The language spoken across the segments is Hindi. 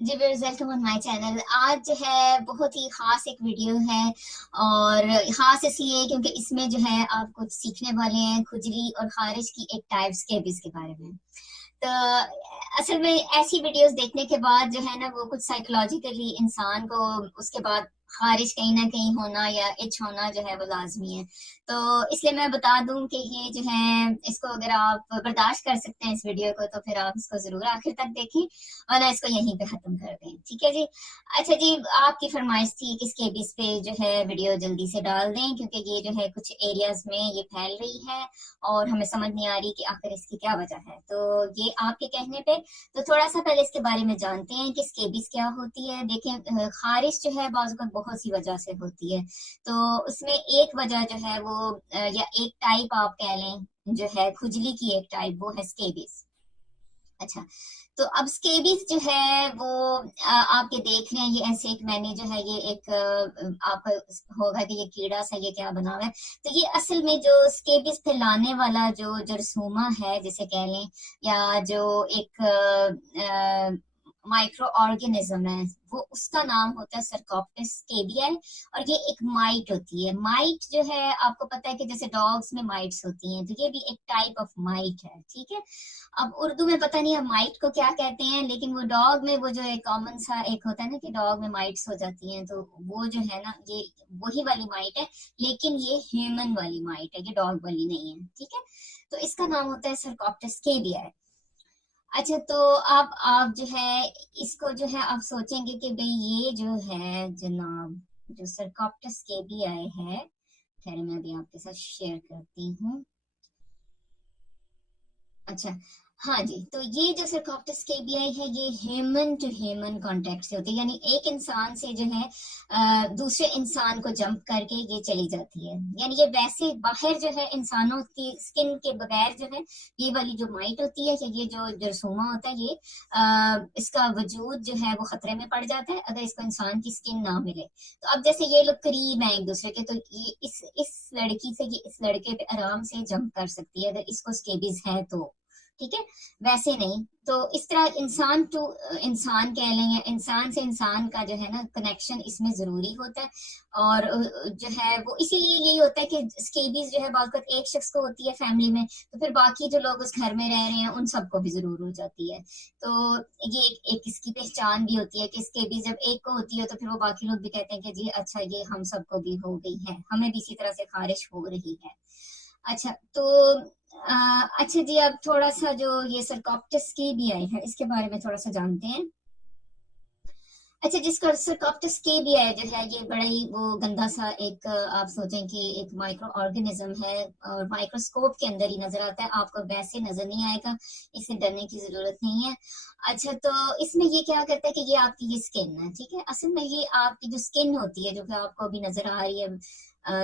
Ji welcome on my channel. आज जो है बहुत ही खास एक वीडियो है और खास इसलिए क्योंकि इसमें जो है आप कुछ सीखने वाले हैं खुजली और खारिश की एक टाइप स्केबीज के बारे में। तो असल में ऐसी वीडियोस देखने के बाद जो है ना वो कुछ साइकोलॉजिकली इंसान को उसके बाद खारिश कहीं ना कहीं होना या इच होना जो है वो लाजमी है। तो इसलिए मैं बता दूं कि ये जो है इसको अगर आप बर्दाश्त कर सकते हैं इस वीडियो को तो फिर आप इसको जरूर आखिर तक देखें और ना इसको यहीं पे खत्म कर दें, ठीक है जी। अच्छा जी, आपकी फरमाइश थी कि इसके बीच पे जो है वीडियो जल्दी से डाल दें क्योंकि ये जो है कुछ एरियाज में ये फैल रही है और हमें समझ नहीं आ रही कि आखिर इसकी क्या वजह है। तो ये आपके कहने पे तो थोड़ा सा पहले इसके बारे में जानते हैं कि स्केबीज क्या होती है। देखें, खारिश जो है बाज़ वक़्त बहुत सी वजह से होती है। तो उसमें एक वजह जो है वो या एक टाइप आप कह लें जो है खुजली की एक टाइप, वो है स्केबीज। अच्छा, तो अब स्केबीज जो है वो आप ये देख रहे हैं, ये ऐसे एक मैंने जो है ये एक आप होगा कि ये कीड़ा सा ये क्या बना हुआ है। तो ये असल में जो स्केबीज फैलाने वाला जो जरसूमा है जिसे कह लें, या जो एक माइक्रो ऑर्गेनिज्म है, वो उसका नाम होता है सरकोप्टेस स्केबियाई। और ये एक माइट होती है। माइट जो है आपको पता है कि जैसे डॉग्स में माइट्स होती हैं, तो ये भी एक टाइप ऑफ माइट है, ठीक है। अब उर्दू में पता नहीं अब माइट को क्या कहते हैं, लेकिन वो डॉग में वो जो एक कॉमन सा एक होता है ना कि डॉग में माइट्स हो जाती हैं, तो वो जो है ना ये वही वाली माइट है। लेकिन ये ह्यूमन वाली माइट है, ये डॉग वाली नहीं है, ठीक है। तो इसका नाम होता है सरकॉप्टस केबिया। अच्छा, तो आप जो है इसको जो है आप सोचेंगे कि भाई ये जो है जनाब जो सरकॉप्टस केबिया है, खैर मैं अभी आपके साथ शेयर करती हूँ। अच्छा, हाँ जी, तो ये जो सरकॉप्टस केबियाई है ये ह्यूमन टू ह्यूमन कांटेक्ट से होती है, यानी एक इंसान से जो है दूसरे इंसान को जंप करके ये चली जाती है। यानी ये वैसे बाहर जो है इंसानों की स्किन के बगैर जो है ये वाली जो माइट होती है या ये जो जरसूमा होता है ये इसका वजूद जो है वो खतरे में पड़ जाता है अगर इसको इंसान की स्किन ना मिले। तो अब जैसे ये लोग करीब हैं एक दूसरे के, तो ये इस लड़की से ये इस लड़के पे आराम से जंप कर सकती है अगर इसको स्केबीज है तो, ठीक है। वैसे नहीं। तो इस तरह इंसान टू इंसान कह लें या इंसान से इंसान का जो है ना कनेक्शन इसमें जरूरी होता है। और जो है वो इसीलिए यही होता है कि स्केबीज जो है बहुत एक शख्स को होती है फैमिली में, तो फिर बाकी जो लोग उस घर में रह रहे हैं उन सबको भी जरूर हो जाती है। तो ये एक इसकी पहचान भी होती है कि स्केबीज जब एक को होती है तो फिर वो बाकी लोग भी कहते हैं कि जी अच्छा ये हम सबको भी हो गई है, हमें भी इसी तरह से खारिश हो रही है। अच्छा, तो अच्छा जी, अब थोड़ा सा जो ये सरकॉप्टस की भी आई है इसके बारे में थोड़ा सा जानते हैं। अच्छा, जिसका सरकॉप्टस के भी है जो है ये बड़ा ही वो गंदा सा एक आप सोचें कि एक माइक्रो ऑर्गेनिज्म है और माइक्रोस्कोप के अंदर ही नजर आता है, आपको वैसे नजर नहीं आएगा, इससे डरने की जरूरत नहीं है। अच्छा, तो इसमें ये क्या करता है कि ये आपकी ये स्किन है, ठीक है। असल में ये आपकी जो स्किन होती है जो कि आपको अभी नजर आ रही है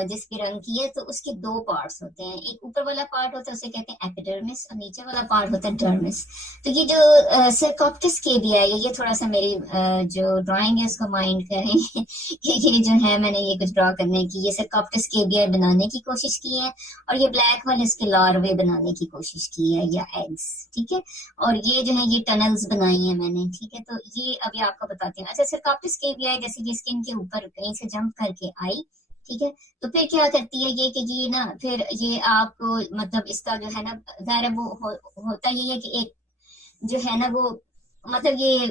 जिस भी रंग की है, तो उसके दो पार्ट्स होते हैं। एक ऊपर वाला पार्ट होता है उसे कहते हैं एपिडर्मिस और नीचे वाला पार्ट होता है डर्मिस। तो ये जो सरकॉप्टस के भी है ये थोड़ा सा मेरी जो ड्राइंग है उसको माइंड करें कि ये जो है मैंने ये कुछ ड्रॉ करने की ये सरकॉप्टस के भी बनाने की कोशिश की है और ये ब्लैक वाले इसके लार्वे बनाने की कोशिश की है या एग्स, ठीक है। और ये जो है ये टनल्स बनाई है मैंने, ठीक है। तो ये अभी आपको बताती हूँ। अच्छा, सरकॉप्टस के भी जैसे ये स्किन के ऊपर कहीं से जंप करके आई, ठीक है। तो फिर क्या करती है ये कि ये ना फिर ये आपको मतलब इसका जो है ना ज़ाहिर है वो होता ये है कि एक जो है ना वो मतलब ये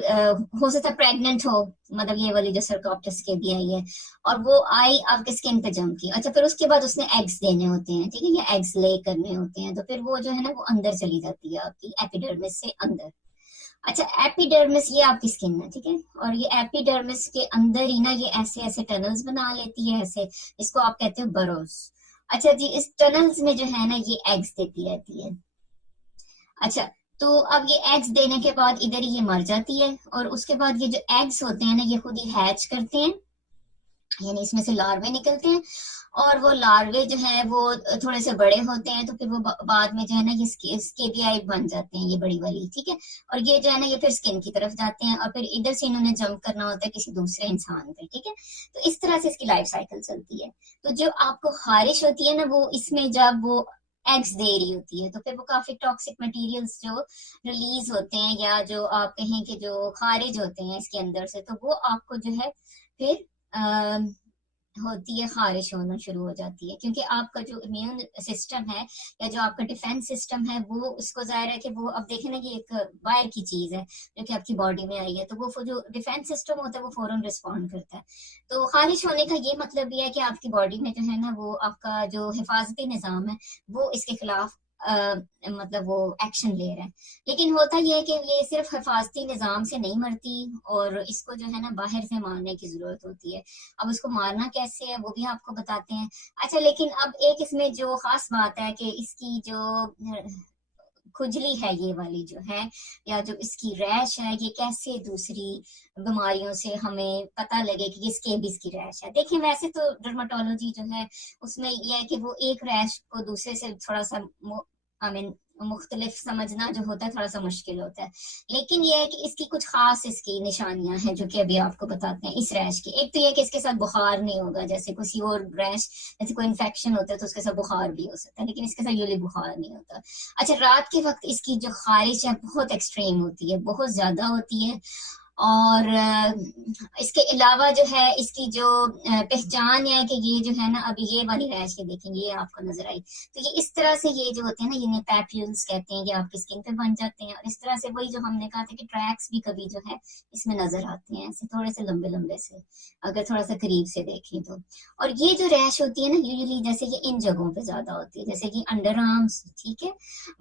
हो सकता है प्रेग्नेंट हो, मतलब ये वाली जो सरकॉप्टस के भी आई है और वो आई आपके स्किन पे जम की। अच्छा, फिर उसके बाद उसने एग्स देने होते हैं, ठीक है, ये एग्स ले करने होते हैं, तो फिर वो जो है ना वो अंदर चली जाती है आपकी एपिडर्मिस से अंदर। अच्छा, एपिडर्मिस ये आपकी स्किन है, ठीक है। और ये एपिडर्मिस के अंदर ही ना ये ऐसे ऐसे टनल्स बना लेती है ऐसे, इसको आप कहते हो बरोस। अच्छा जी, इस टनल्स में जो है ना ये एग्स देती रहती है। अच्छा, तो अब ये एग्स देने के बाद इधर ही ये मर जाती है और उसके बाद ये जो एग्स होते हैं ना ये खुद ही हैच करते हैं, यानी इसमें से लार्वे निकलते हैं। और वो लार्वे जो है वो थोड़े से बड़े होते हैं, तो फिर वो बाद में जो है ना ये स्केबियाई बन जाते हैं, ये बड़ी वाली, ठीक है। और ये जो है ना ये फिर स्किन की तरफ जाते हैं और फिर इधर से इन्होंने जंप करना होता है किसी दूसरे इंसान पे, ठीक है। तो इस तरह से इसकी लाइफ साइकिल चलती है। तो जो आपको खारिश होती है ना वो इसमें जब वो एग्स दे रही होती है, तो फिर वो काफी टॉक्सिक मटेरियल्स जो रिलीज होते हैं या जो आप कहें कि जो खारिज होते हैं इसके अंदर से, तो वो आपको जो है फिर होती है, खारिश होना शुरू हो जाती है, क्योंकि आपका जो इम्यून सिस्टम है या जो आपका डिफेंस सिस्टम है वो उसको जाहिर है कि वो, अब देखें ना कि एक बाहर की चीज है जो कि आपकी बॉडी में आई है, तो वो जो डिफेंस सिस्टम होता है वो फौरन रिस्पॉन्ड करता है। तो खारिश होने का ये मतलब भी है कि आपकी बॉडी में जो है ना वो आपका जो हिफाजती निज़ाम है वो इसके खिलाफ मतलब वो एक्शन ले रहा है। लेकिन होता यह है कि ये सिर्फ हिफाजती निज़ाम से नहीं मरती, और इसको जो है ना बाहर से मारने की जरूरत होती है। अब उसको मारना कैसे है वो भी आपको बताते हैं। अच्छा, लेकिन अब एक इसमें जो खास बात है कि इसकी जो खुजली है ये वाली जो है, या जो इसकी रैश है, ये कैसे दूसरी बीमारियों से हमें पता लगे कि ये स्केबीज की रैश है। देखिए वैसे तो डर्माटोलॉजी जो है उसमें यह है कि वो एक रैश को दूसरे से थोड़ा सा आई मीन मुख्तलिफ समझना जो होता है थोड़ा सा मुश्किल होता है, लेकिन यह है कि इसकी कुछ खास इसकी निशानियां हैं जो कि अभी आपको बताते हैं इस रैश की। एक तो यह कि इसके साथ बुखार नहीं होगा, जैसे किसी और रैश, जैसे कोई इन्फेक्शन होता है तो उसके साथ बुखार भी हो सकता है, लेकिन इसके साथ यूली बुखार नहीं होता। अच्छा, रात के वक्त इसकी जो खारिश है बहुत एक्सट्रीम होती है, बहुत ज्यादा होती है। और इसके अलावा जो है इसकी जो पहचान है कि ये जो है ना, अभी ये वाली रैश ये देखेंगे ये आपको नजर आई, तो ये इस तरह से ये जो होते हैं ना, ये पैप्यूल्स कहते हैं, ये आपकी स्किन पे बन जाते हैं, और इस तरह से वही जो हमने कहा था कि ट्रैक्स भी कभी जो है इसमें नजर आते हैं, ऐसे थोड़े से लंबे लंबे से, अगर थोड़ा सा करीब से देखें तो। और ये जो रैश होती है ना यूजुअली जैसे ये इन जगहों पे ज्यादा होती है, जैसे कि अंडर आर्म्स, ठीक है,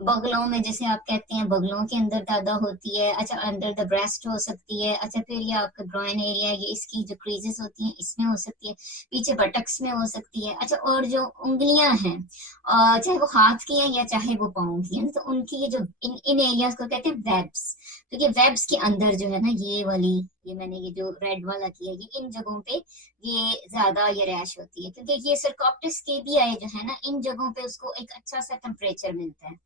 बगलों में, जैसे आप कहते हैं बगलों के अंदर ज्यादा होती है। अच्छा, अंडर द ब्रेस्ट हो सकती है। अच्छा, फिर ये आपका ग्रॉइन एरिया, ये इसकी जो क्रीजेस होती हैं इसमें हो सकती है, पीछे बटक्स में हो सकती है। अच्छा, और जो उंगलियां हैं, चाहे वो हाथ की हैं या चाहे वो पाँव की हैं, तो उनकी ये जो इन एरियाज को कहते हैं वेब्स, तो ये वेब्स के अंदर जो है ना ये वाली, ये मैंने ये जो रेड वाला किया, ये इन जगहों पे ये ज्यादा ये रैश होती है, क्योंकि ये सरकॉप्टस केबियाई जो है ना इन जगहों पे उसको एक अच्छा सा टेम्परेचर मिलता है,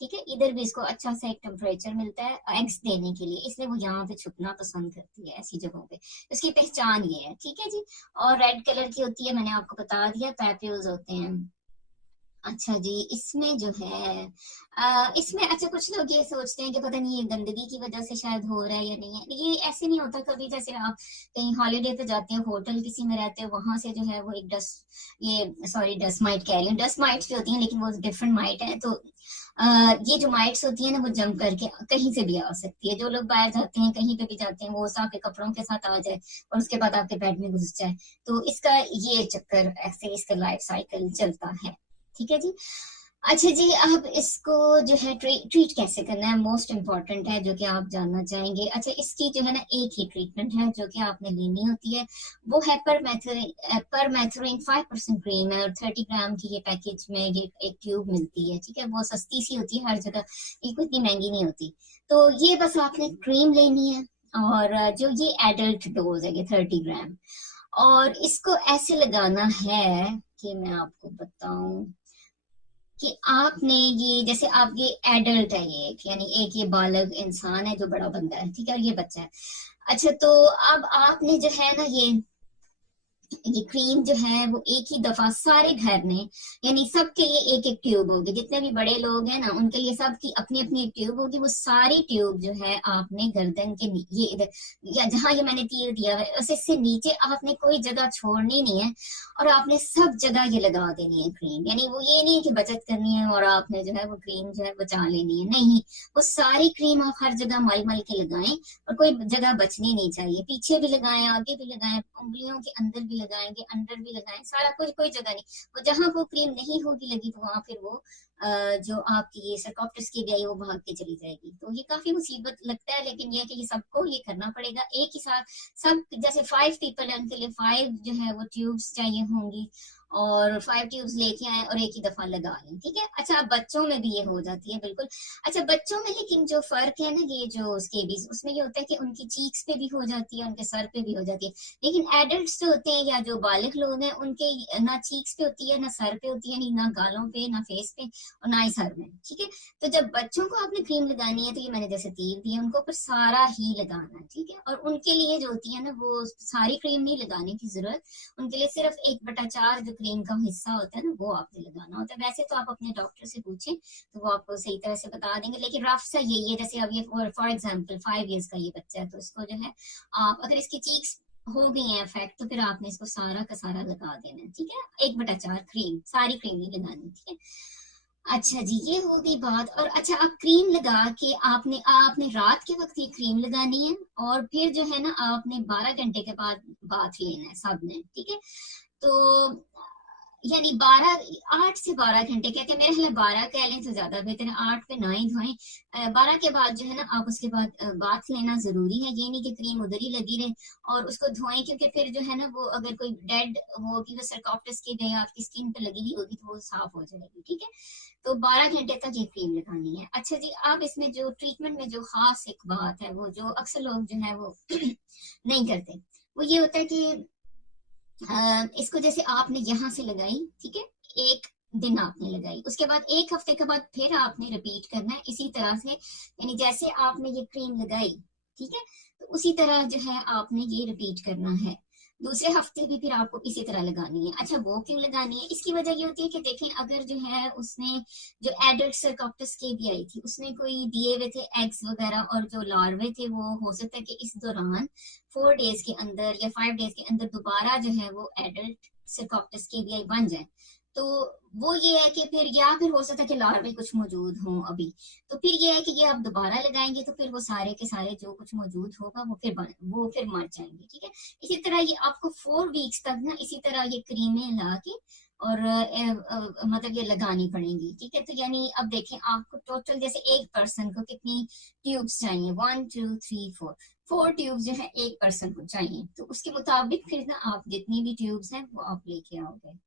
ठीक है, इधर भी इसको अच्छा सा एक टेम्परेचर मिलता है एग्स देने के लिए, इसलिए वो यहाँ पे छुपना पसंद करती है ऐसी जगहों पे। इसकी पहचान ये है, ठीक है जी। और रेड कलर की होती है, मैंने आपको बता दिया, पैप्यूल्स होते हैं। अच्छा जी, इसमें जो है इसमें अच्छा कुछ लोग ये सोचते हैं कि पता नहीं ये गंदगी की वजह से शायद हो रहा है या नहीं है, ये ऐसे नहीं होता। कभी जैसे आप कहीं हॉलीडे पे जाते हैं, होटल किसी में रहते हैं, वहां से जो है वो एक ये सॉरी डस्ट माइट कह रही हूँ, डस्ट माइट्स भी होती हैं लेकिन वो डिफरेंट माइट है, तो ये जो माइट्स होती है ना वो जम करके कहीं से भी आ सकती है। जो लोग बाहर जाते हैं कहीं पे भी जाते हैं, वो आपके कपड़ों के साथ आ जाए और उसके बाद आपके पेट में घुस जाए, तो इसका ये चक्कर ऐसे इसका लाइफ साइकिल चलता है, ठीक है जी। अच्छा जी, अब इसको जो है ट्रीट कैसे करना है, मोस्ट इम्पॉर्टेंट है जो कि आप जानना चाहेंगे। अच्छा, इसकी जो है ना एक ही ट्रीटमेंट है जो कि आपने लेनी होती है, वो है परमेथरिन 5% क्रीम है, और 30 ग्राम की ये पैकेज में ये एक ट्यूब मिलती है, ठीक है, वो सस्ती सी होती है हर जगह, ये कोई इतनी महंगी नहीं होती। तो ये बस आपने क्रीम लेनी है, और जो ये एडल्ट डोज है ये 30 ग्राम, और इसको ऐसे लगाना है कि मैं आपको बताऊं कि आपने ये, जैसे आप ये एडल्ट है, ये यानी एक ये बालग इंसान है जो बड़ा बंदा है, ठीक है, और ये बच्चा है। अच्छा, तो अब आपने जो है ना ये क्रीम जो है वो एक ही दफा सारे घर में, यानी सबके लिए एक एक ट्यूब होगी, जितने भी बड़े लोग हैं ना उनके लिए सबकी अपनी अपनी एक ट्यूब होगी, वो सारी ट्यूब जो है आपने गर्दन के ये इधर, या जहां ये मैंने तीर दिया है उसे इससे नीचे आपने कोई जगह छोड़नी नहीं है, और आपने सब जगह ये लगा देनी है क्रीम। यानी वो ये नहीं कि बचत करनी है और आपने जो है वो क्रीम जो है बचा लेनी है, नहीं, वो सारी क्रीम आप हर जगह मल मल के लगाएं, और कोई जगह बचनी नहीं चाहिए, पीछे भी लगाएं, आगे भी लगाएं, उंगलियों के अंदर भी लगाएंगे, अंदर भी लगाएं, सारा कुछ, कोई जगह नहीं, वो जहां वो क्रीम नहीं होगी लगी तो वहां फिर वो जो आपकी ये सरकॉप्टस की गई वो भाग के चली जाएगी। तो ये काफी मुसीबत लगता है, लेकिन ये कि ये सबको ये करना पड़ेगा एक ही साथ, सब जैसे 5 पीपल है उनके लिए 5 जो है वो ट्यूब्स चाहिए होंगी, और 5 ट्यूब्स लेके आए और एक ही दफा लगा लें, ठीक है। अच्छा, अब बच्चों में भी ये हो जाती है बिल्कुल। अच्छा, बच्चों में लेकिन जो फर्क है ना, ये जो स्केबीज, उसमें ये होता है कि उनकी चीक्स पे भी हो जाती है, उनके सर पे भी हो जाती है, लेकिन एडल्ट जो होते हैं या जो बालिग लोग हैं उनके ना चीक्स पे होती है, ना सर पे होती है, नहीं ना गालों पे, ना फेस पे, और ना ही सर में, ठीक है। तो जब बच्चों को आपने क्रीम लगानी है तो ये मैंने जैसे तीर दिया, उनको ऊपर सारा ही लगाना है, ठीक है। और उनके लिए जो होती है ना वो सारी क्रीम नहीं लगाने की जरूरत, उनके लिए सिर्फ 1/4 जो क्रीम का हिस्सा होता है ना वो आपने लगाना होता है। वैसे तो आप अपने डॉक्टर से पूछें तो वो आपको सही तरह से बता देंगे, लेकिन रफ सा यही है। जैसे अब ये फॉर एग्जाम्पल 5 years का ये बच्चा है, तो इसको जो है आप अगर इसकी चीक्स हो गई है इफेक्ट, तो फिर आपने इसको सारा का सारा लगा देना है, ठीक है। 1/4 क्रीम, सारी क्रीम नहीं लगानी, ठीक है। अच्छा जी, ये हो गई बात। और अच्छा, अब क्रीम लगा के आपने आपने रात के वक्त ये क्रीम लगानी है, और फिर जो है ना आपने 12 घंटे के बाद बाथ लेना है सबने, ठीक है। तो यानी 8 से 12 घंटे कहते हैं, मेरे ख्याल 12 कह लें तो ज्यादा बेहतर है, 8 पे ना ही धोएं। 12 के बाद जो है ना आप उसके बाद बाथ लेना जरूरी है। ये नहीं कि क्रीम उधर ही लगी रहे और उसको धोएं, क्योंकि फिर जो है ना वो अगर कोई डेड वो की वो सरकॉप्टस की गई आपकी स्किन पे लगी हुई होगी तो वो साफ हो जाएगी, ठीक है। तो 12 घंटे तक ये क्रीम लगानी है। अच्छा जी, अब इसमें जो ट्रीटमेंट में जो खास एक बात है, वो जो अक्सर लोग जो है वो नहीं करते, वो ये होता है कि इसको जैसे आपने यहाँ से लगाई, ठीक है, 1 दिन आपने लगाई, उसके बाद 1 हफ्ते के बाद फिर आपने रिपीट करना है इसी तरह से। यानी जैसे आपने ये क्रीम लगाई, ठीक है, तो उसी तरह जो है आपने ये रिपीट करना है। दूसरे हफ्ते भी फिर आपको इसी तरह लगानी है। अच्छा, वो क्यों लगानी है? इसकी वजह ये होती है कि देखें, अगर जो है उसने जो एडल्ट सरकॉप्टस के भी आई थी, उसने कोई दिए हुए थे एग्स वगैरह, और जो लार्वे थे वो हो सकता है कि इस दौरान 4 days के अंदर या 5 days के अंदर दोबारा जो है वो एडल्ट सिरकॉप्टस केवीआई बन जाए। तो वो ये है कि फिर, या फिर हो सकता है कि लार्वे कुछ मौजूद हों अभी, तो फिर ये है कि ये आप दोबारा लगाएंगे तो फिर वो सारे के सारे जो कुछ मौजूद होगा वो फिर मर जाएंगे, ठीक है। इसी तरह ये आपको 4 weeks तक ना इसी तरह ये क्रीमें ला के और मतलब ये लगानी पड़ेंगी, ठीक है। तो यानी अब देखें, आपको टोटल जैसे एक पर्सन को कितनी ट्यूब्स चाहिए, 1 2 3 4 ट्यूब्स जो है एक पर्सन को चाहिए, तो उसके मुताबिक फिर ना आप जितनी भी ट्यूब्स हैं वो आप लेके आओगे।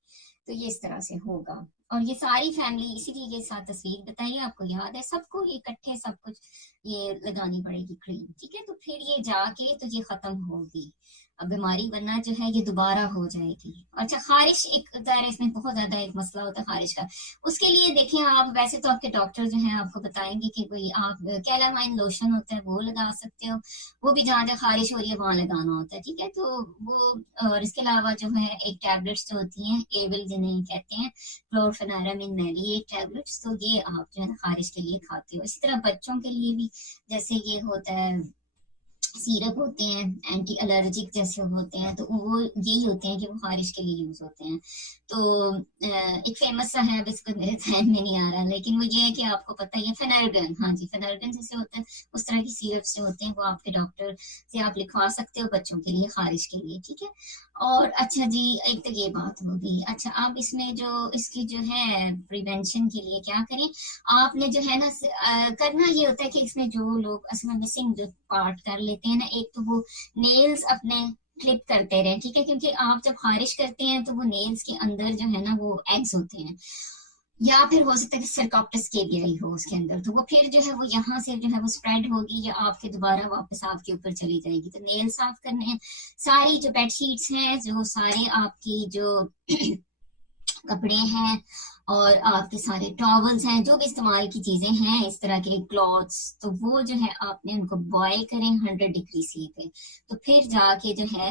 तो ये इस तरह से होगा। और ये सारी फैमिली, इसीलिए ये साथ तस्वीर बताइए, आपको याद है सबको ये इकट्ठे सब कुछ ये लगानी पड़ेगी क्रीम, ठीक है। तो फिर ये जाके तो ये खत्म होगी अब बीमारी, वरना जो है ये दोबारा हो जाएगी। अच्छा, खारिश एक दायरा, इसमें बहुत ज्यादा एक मसला होता है खारिश का। उसके लिए देखें आप, वैसे तो आपके डॉक्टर जो है आपको बताएंगे कि कोई आप कैलामाइन लोशन होता है वो लगा सकते हो, वो भी जहाँ जहाँ खारिश हो रही है वहां लगाना होता है, ठीक है। तो वो, और इसके अलावा जो है एक टैबलेट्स जो होती हैं एविल जिन्हें कहते हैं, क्लोरफेनारामिन मैलिएट टैबलेट्स, तो ये आप जो है ना खारिश के लिए खाते हो। इसी तरह बच्चों के लिए भी जैसे ये होता है, सीरप होते हैं एंटी एलर्जिक जैसे होते हैं, तो वो यही होते हैं कि वो खारिश के लिए यूज होते हैं। तो एक फेमस सा है, अब इसको मेरे ध्यान में नहीं आ रहा, लेकिन वो ये है कि आपको पता ही है फेनर्गन, हाँ जी, फेनर्गन जैसे होता है उस तरह की सीरप्स जो होते हैं वो आपके डॉक्टर से आप लिखवा सकते हो बच्चों के लिए खारिश के लिए, ठीक है। और अच्छा जी, एक तो ये बात होगी। अच्छा, आप इसमें जो इसकी जो है प्रिवेंशन के लिए क्या करें, आपने जो है ना करना ये होता है कि इसमें जो लोग असल में मिसिंग जो पार्ट कर लेते हैं ना, एक तो वो नेल्स अपने क्लिप करते रहे, ठीक है, क्योंकि आप जब खारिश करते हैं तो वो नेल्स के अंदर जो है ना वो एग्स होते हैं, या फिर हो सकता है कि सरकॉप्टस केवियाई हो उसके अंदर, तो वो फिर जो है वो यहाँ से जो है वो स्प्रेड होगी या आपके दोबारा वापस आपके ऊपर चली जाएगी। तो नेल साफ करने हैं, सारी जो बेडशीट्स हैं, जो सारे आपकी जो कपड़े हैं और आपके सारे टॉवल्स हैं, जो भी इस्तेमाल की चीजें हैं इस तरह के क्लॉथ्स, तो वो जो है आपने उनको बॉयल करें 100 डिग्री C पे, तो फिर जाके जो है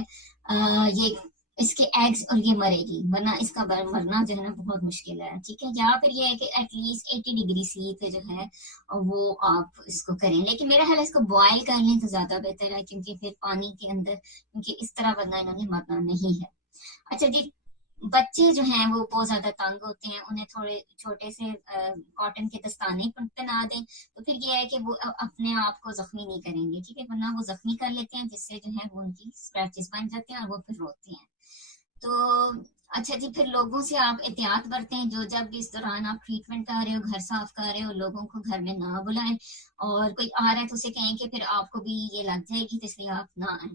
ये इसके एग्स और ये मरेगी, वरना इसका मरना जो है ना बहुत मुश्किल है, ठीक है। या फिर ये है कि एटलीस्ट 80 डिग्री C पे जो है वो आप इसको करें, लेकिन मेरा ख्याल है इसको बॉयल कर लें तो ज्यादा बेहतर है, क्योंकि फिर पानी के अंदर, क्योंकि इस तरह वरना इन्होंने मरना नहीं है। अच्छा जी, बच्चे जो हैं वो बहुत ज्यादा तंग होते हैं, उन्हें थोड़े छोटे से कॉटन के दस्ताने पहना दें, तो फिर ये है कि वो अपने आप को जख्मी नहीं करेंगे, ठीक है, वरना वो जख्मी कर लेते हैं, जिससे जो है वो उनकी स्क्रैचेस बन जाते हैं और वो फिर रोते हैं। तो अच्छा जी, फिर लोगों से आप एहतियात बरतें, जो जब भी इस दौरान आप ट्रीटमेंट कर रहे हो, घर साफ कर रहे हो, लोगों को घर में ना बुलाएं, और कोई आ रहा है तो उसे कहें कि फिर आपको भी ये लग जाएगी, तो इसलिए आप ना आए।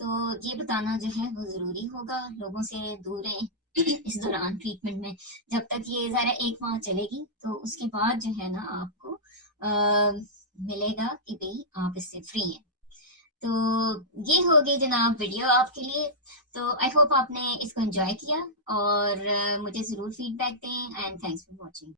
तो ये बताना जो है वो जरूरी होगा, लोगों से दूर रहें इस दौरान ट्रीटमेंट में, जब तक ये ज़रा 1 माह चलेगी, तो उसके बाद जो है ना आपको मिलेगा कि भाई आप इससे फ्री हैं। तो ये हो गई जनाब वीडियो आपके लिए। तो आई होप आपने इसको एंजॉय किया, और मुझे ज़रूर फीडबैक दें, एंड थैंक्स फॉर वॉचिंग।